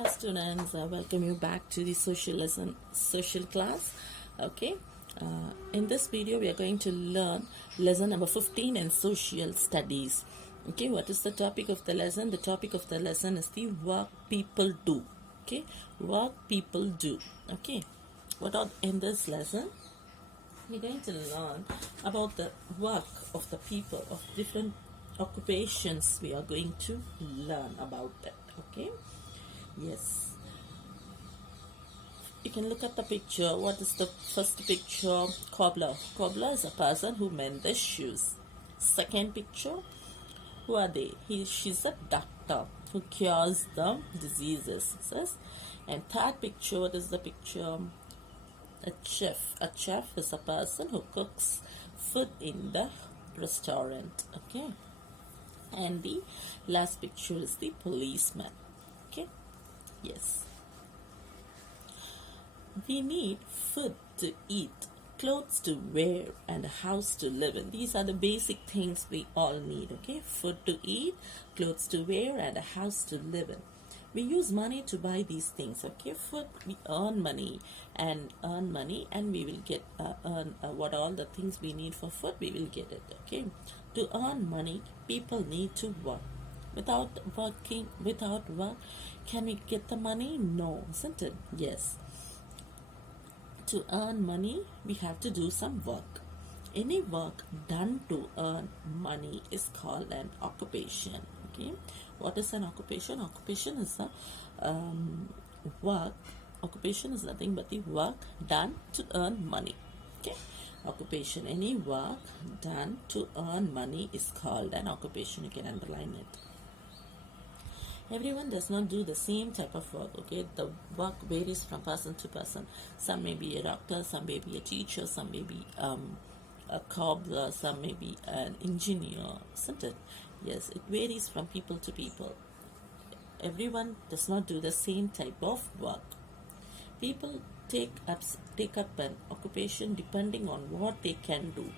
Hi students, I welcome you back to the social class. Okay, in this video we are going to learn lesson number 15 in social studies. Okay, what is the topic of the lesson? The topic of the lesson is the work people do. Okay, work people do. Okay, what are in this lesson? We're going to learn about the work of the people of different occupations. We are going to learn about that. Okay. Yes, you can look at the picture. What is the first picture? Cobbler. Cobbler is a person who mends the shoes. Second picture, who are they? She's a doctor who cures the diseases. And third picture, what is the picture? A chef. A chef is a person who cooks food in the restaurant. Okay. And the last picture is the policeman. Okay. Yes. We need food to eat, clothes to wear, and a house to live in. These are the basic things we all need, okay? Food to eat, clothes to wear, and a house to live in. We use money to buy these things, okay? Food, we earn money, and we will get what all the things we need for food, we will get it, okay? To earn money, people need to work. Without work, can we get the money? No, isn't it? Yes. To earn money, we have to do some work. Any work done to earn money is called an occupation. Okay, what is an occupation? Occupation is a work. Occupation is nothing but the work done to earn money. Okay, occupation. Any work done to earn money is called an occupation. You can underline it. Everyone does not do the same type of work, okay? The work varies from person to person. Some may be a doctor, some may be a teacher, some may be a cobbler, some may be an engineer, isn't it? Yes, it varies from people to people. Everyone does not do the same type of work. People take up an occupation depending on what they can do.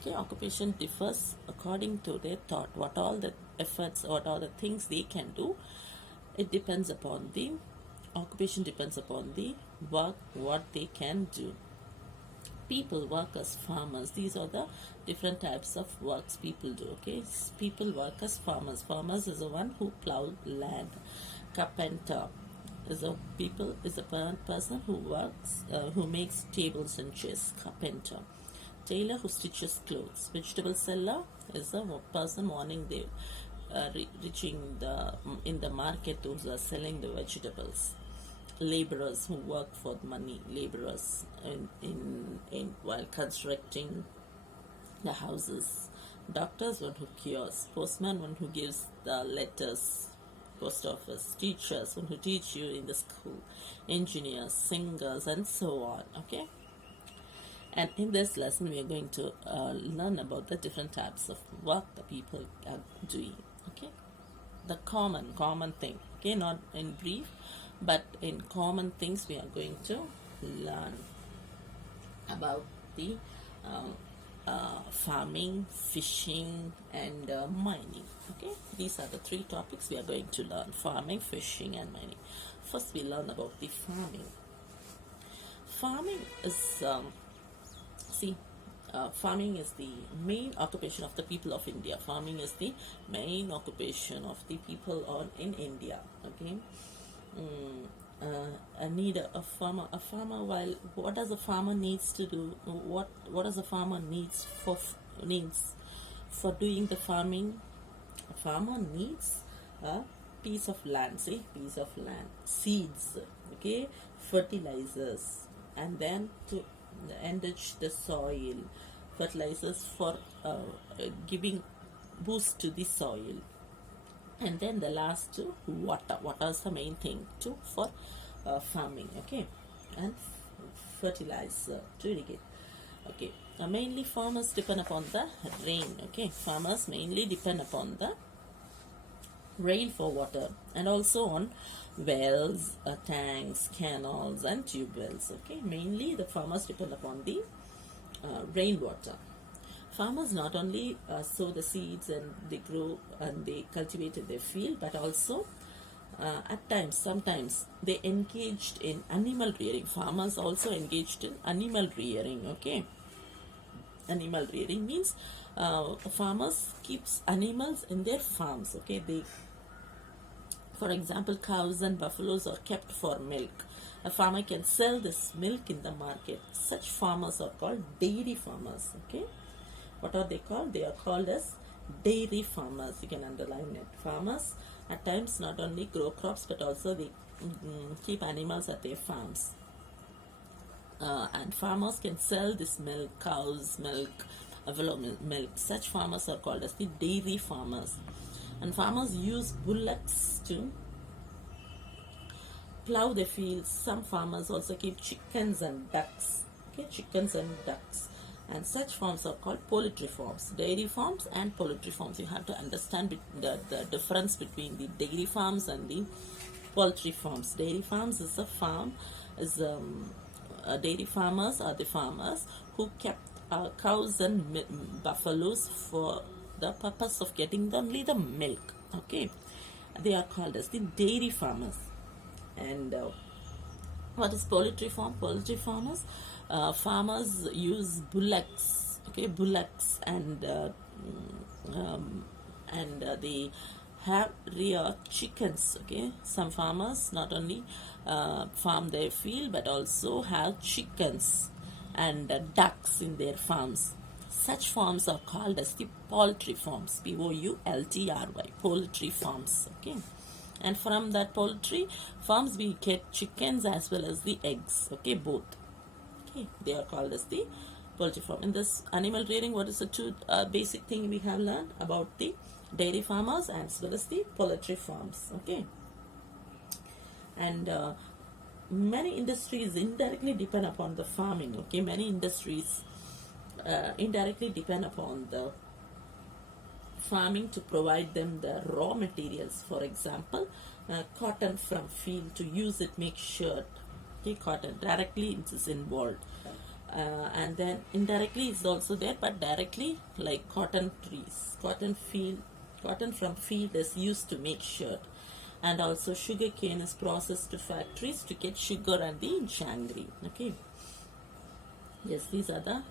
Okay, occupation differs according to their thought. What all the efforts, what all the things they can do, it depends upon the occupation, depends upon the work, what they can do. People work as farmers. These are the different types of works people do. Okay, people work as farmers. Farmers is the one who plow land. Carpenter is a person who works, who makes tables and chairs. Carpenter. Tailor who stitches clothes. Vegetable seller is a person wanting the reaching in the market, those are selling the vegetables. Laborers who work for money. Laborers in while constructing the houses. Doctors, one who cures. Postman, one who gives the letters. Post office. Teachers, one who teach you in the school. Engineers, singers, and so on. Okay. And in this lesson, we are going to learn about the different types of work the people are doing. Okay, the common thing. Okay, not in brief, but in common things, we are going to learn about the farming, fishing, and mining. Okay, these are the three topics we are going to learn: farming, fishing, and mining. First, we learn about the farming. Farming is farming is the main occupation of the people of India. Farming is the main occupation of the people in India. Okay, I need a farmer. While what does a farmer needs to do? What does a farmer needs for doing the farming? A farmer needs a piece of land. Piece of land, seeds. Okay, fertilizers, and then to enrich the soil, fertilizers for giving boost to the soil, and then the last water. Water is the main thing for farming. Okay, and fertilizer to irrigate. Okay, mainly farmers depend upon the rain. Okay, farmers mainly depend upon the rain for water, and also on wells, tanks, canals, and tube wells. Okay, mainly the farmers depend upon the rainwater. Farmers not only sow the seeds and they grow and they cultivate in their field, but also At times, sometimes they engaged in animal rearing. Farmers also engaged in animal rearing. Okay, animal rearing means farmers keeps animals in their farms. Okay, they, for example, cows and buffaloes are kept for milk. A farmer can sell this milk in the market. Such farmers are called dairy farmers. Okay, what are they called? They are called as dairy farmers. You can underline it. Farmers at times not only grow crops but also they keep animals at their farms. And farmers can sell this milk, cows milk, buffalo milk. Such farmers are called as the dairy farmers. And farmers use bullocks to plow the fields. Some farmers also keep chickens and ducks. Okay, chickens and ducks. And such farms are called poultry farms. Dairy farms and poultry farms. You have to understand the difference between the dairy farms and the poultry farms. Dairy farms is a farm, dairy farmers are the farmers who kept cows and buffaloes for the purpose of getting only the milk. Okay, they are called as the dairy farmers. And what is poultry farm? Poultry farmers, farmers use bullocks. Okay, bullocks, and they have rear chickens. Okay, some farmers not only farm their field but also have chickens and ducks in their farms. Such farms are called as the poultry farms. Poultry, poultry farms. Okay, and from that poultry farms we get chickens as well as the eggs. Okay, both. Okay, they are called as the poultry farm. In this animal rearing, what is the two basic thing we have learned about the dairy farmers as well as the poultry farms? Okay, and many industries indirectly depend upon the farming. Okay, many industries indirectly depend upon the farming to provide them the raw materials. For example, cotton from field to use it make shirt. Okay, cotton directly it is involved, and then indirectly is also there, but directly like cotton trees, cotton from field is used to make shirt. And also sugar cane is processed to factories to get sugar and the jaggery. Okay, yes, these are the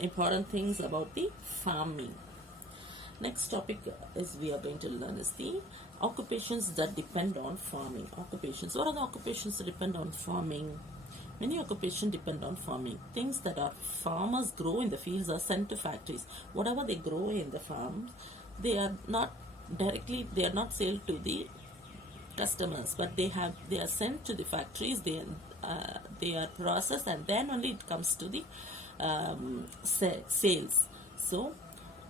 important things about the farming. Next topic is we are going to learn is the occupations that depend on farming. Occupations. What are the occupations that depend on farming? Many occupations depend on farming. Things that our farmers grow in the fields are sent to factories. Whatever they grow in the farms, they are not sold to the customers, but they are sent to the factories. They are processed, and then only it comes to the sales. So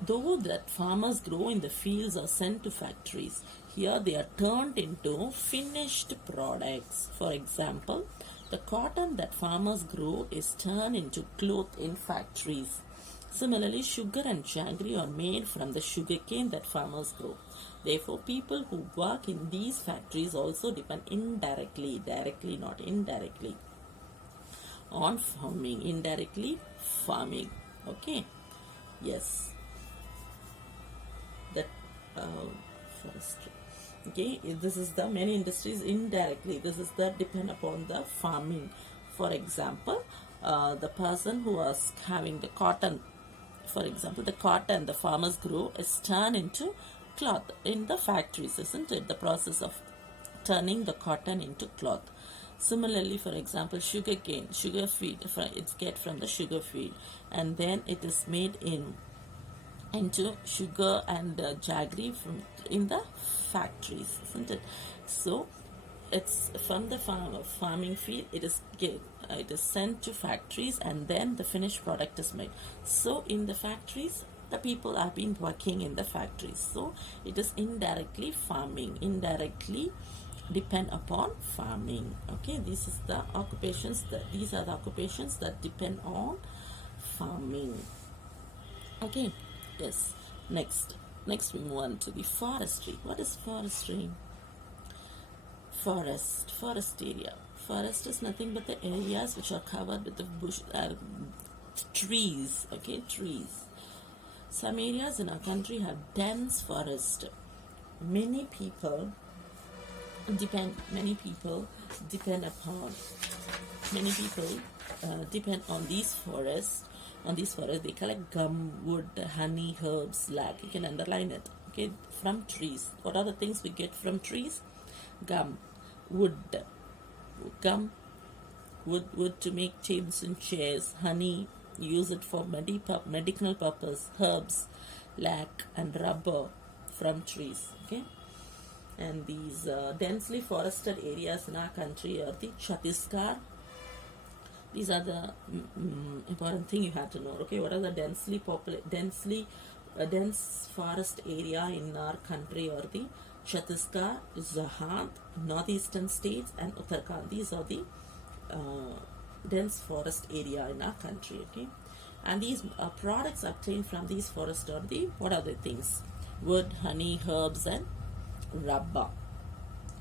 though that farmers grow in the fields or sent to factories, here they are turned into finished products. For example, the cotton that farmers grow is turned into cloth in factories. Similarly, sugar and jaggery are made from the sugar cane that farmers grow. Therefore, people who work in these factories also depend indirectly, directly not indirectly, on farming. Indirectly farming. Okay, yes, that forestry. Okay, this is the many industries indirectly. This is the depend upon the farming. For example, the person who was having the cotton, for example, the cotton the farmers grow is turned into cloth in the factories, isn't it? The process of turning the cotton into cloth. Similarly, for example, sugar cane, sugar feed, it's get from the sugar feed, and then it is made into sugar and jaggery in the factories, isn't it? So it's from the farming field, it is sent to factories, and then the finished product is made. So in the factories, the people have been working in the factories, so it is indirectly farming, indirectly depend upon farming. Okay, these are the occupations that depend on farming. Okay, yes. Next we move on to the forestry. What is forestry? Forest area. Forest is nothing but the areas which are covered with the bush, trees. Okay, trees. Some areas in our country have dense forest. Many people many people depend upon many people depend on these forests. On these forests, they collect gum, wood, honey, herbs, lac. You can underline it. Okay, from trees. What are the things we get from trees? Gum, wood, gum, wood to make tables and chairs. Honey, use it for medicinal purpose. Herbs, lac, and rubber from trees. Okay. And these densely forested areas in our country are the Chhattisgarh. These are the important thing you have to know. Okay, what are the dense forest area in our country are the Chhattisgarh, Jharkhand, northeastern states, and Uttarakhand. These are the dense forest area in our country. Okay, and these products obtained from these forests are the what are the things? Wood, honey, herbs, and rubber.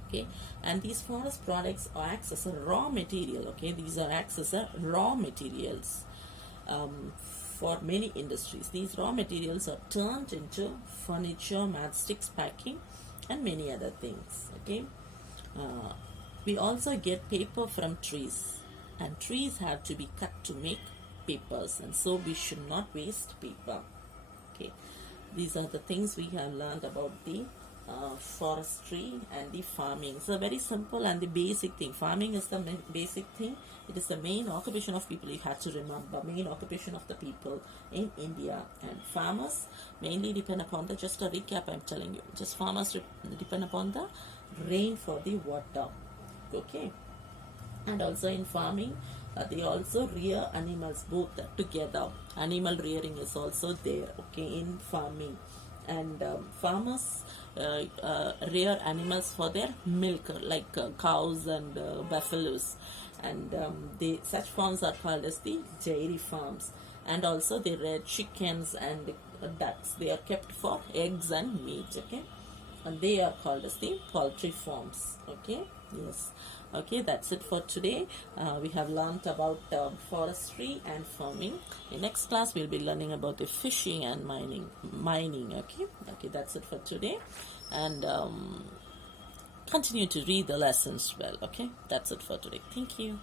Okay, and these forest products are acts as a raw material. Okay, these are acts as a raw materials for many industries. These raw materials are turned into furniture, matchsticks, packing, and many other things. Okay, we also get paper from trees, and trees have to be cut to make papers, and so we should not waste paper. Okay, these are the things we have learned about the forestry and the farming. So very simple and the basic thing. Farming is the basic thing. It is the main occupation of people. You have to remember, main occupation of the people in India. And farmers mainly depend upon the, just a recap I'm telling you, just farmers depend upon the rain for the water. Okay, and also in farming they also rear animals both together. Animal rearing is also there. Okay, in farming. And farmers rear animals for their milk, like cows and buffaloes, and such farms are called as the dairy farms. And also they rear chickens and ducks. They are kept for eggs and meat. Okay, and they are called as the poultry farms. Okay, yes. Okay, that's it for today. We have learnt about forestry and farming. In next class, we'll be learning about the fishing and mining. Okay, that's it for today. And continue to read the lessons well. Okay, that's it for today. Thank you.